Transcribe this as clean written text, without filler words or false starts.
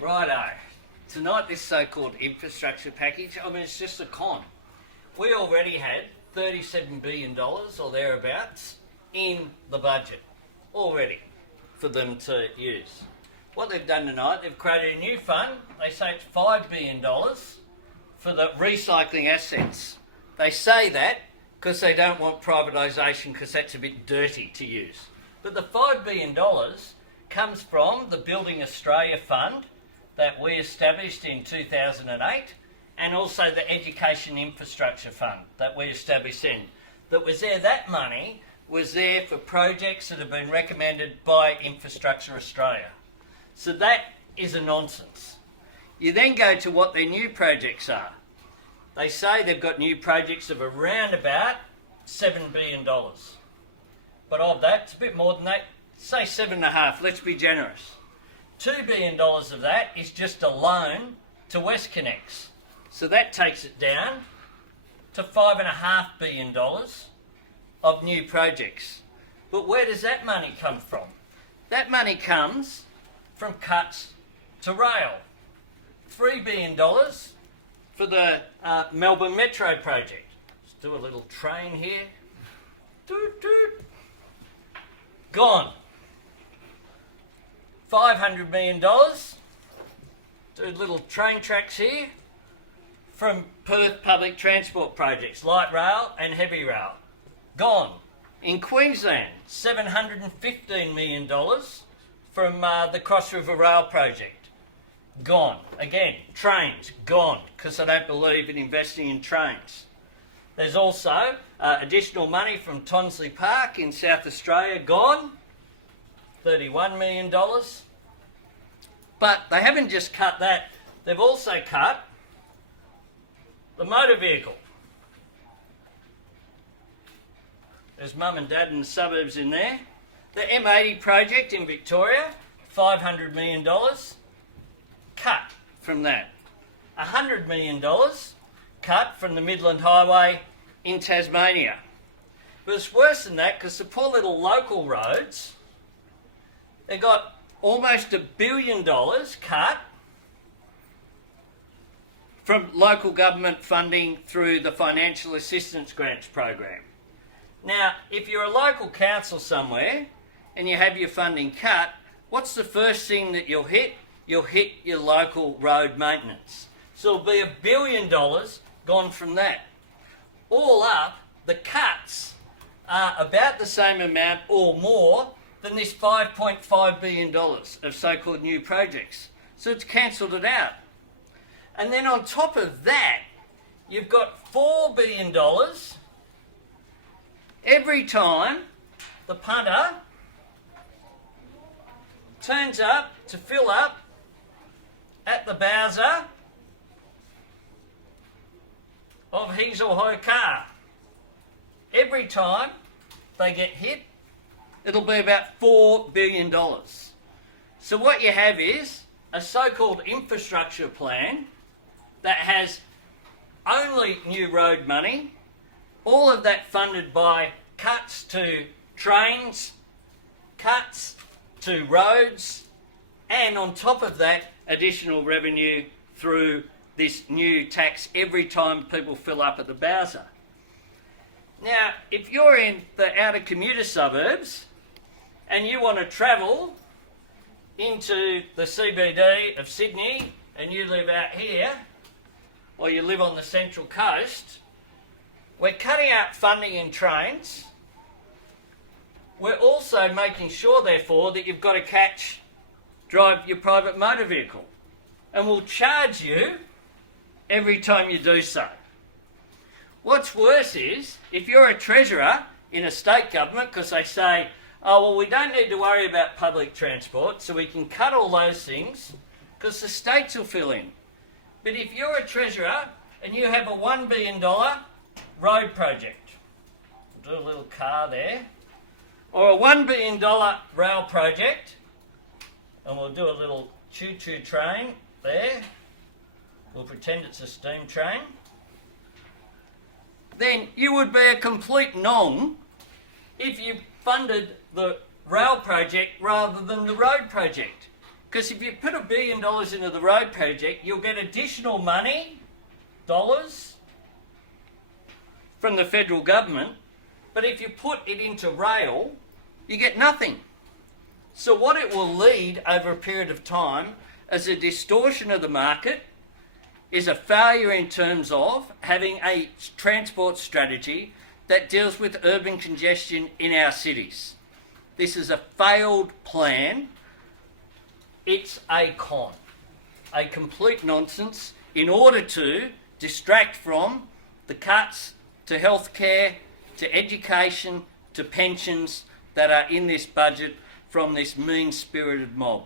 Righto. Tonight, this so-called infrastructure package, I mean, it's just a con. We already had $37 billion or thereabouts in the budget already for them to use. What they've done tonight, they've created a new fund. They say it's $5 billion for the recycling assets. They say that because they don't want privatisation because that's a bit dirty to use. But the $5 billion comes from the Building Australia Fund that we established in 2008 and also the Education Infrastructure Fund that we established then. That money was there for projects that have been recommended by Infrastructure Australia. So that is a nonsense. You then go to what their new projects are. They say they've got new projects of around about $7 billion. But of that, it's a bit more than that. Say 7.5, let's be generous. $2 billion of that is just a loan to WestConnex. So that takes it down to $5.5 billion of new projects. But where does that money come from? That money comes from cuts to rail. $3 billion for the Melbourne Metro project. Let's do a little train here. Doot, doot. Gone. $500 million. Do little train tracks here from Perth public transport projects, light rail and heavy rail. Gone. In Queensland, $715 million from the Cross River Rail project. Gone. Again, trains, gone, because I don't believe in investing in trains. There's also additional money from Tonsley Park in South Australia, gone. $31 million. But they haven't just cut that, they've also cut the motor vehicle. There's mum and dad in the suburbs in there. The M80 project in Victoria, $500 million, cut from that. $100 million cut from the Midland Highway in Tasmania. But it's worse than that because the poor little local roads, they got almost $1 billion cut from local government funding through the Financial Assistance Grants program. Now, if you're a local council somewhere and you have your funding cut, what's the first thing that you'll hit? You'll hit your local road maintenance. So it'll be $1 billion gone from that. All up, the cuts are about the same amount or more than this $5.5 billion of so-called new projects. So it's cancelled it out. And then on top of that, you've got $4 billion every time the punter turns up to fill up at the Bowser of his or her car. Every time they get hit, it'll be about $4 billion. So what you have is a so-called infrastructure plan that has only new road money, all of that funded by cuts to trains, cuts to roads, and on top of that, additional revenue through this new tax every time people fill up at the Bowser. Now, if you're in the outer commuter suburbs and you want to travel into the CBD of Sydney and you live out here, or you live on the Central Coast, we're cutting out funding in trains. We're also making sure, therefore, that you've got to drive your private motor vehicle. And we'll charge you every time you do so. What's worse is, if you're a treasurer in a state government, because they say, oh, well, we don't need to worry about public transport, so we can cut all those things, because the states will fill in. But if you're a treasurer and you have a $1 billion road project, we'll do a little car there, or a $1 billion rail project, and we'll do a little choo-choo train there, we'll pretend it's a steam train, then you would be a complete nong if you funded the rail project rather than the road project. Because if you put $1 billion into the road project, you'll get additional money, dollars, from the federal government. But if you put it into rail, you get nothing. So what it will lead over a period of time is a distortion of the market, is a failure in terms of having a transport strategy that deals with urban congestion in our cities. This is a failed plan. It's a con, a complete nonsense in order to distract from the cuts to healthcare, to education, to pensions that are in this budget from this mean-spirited mob.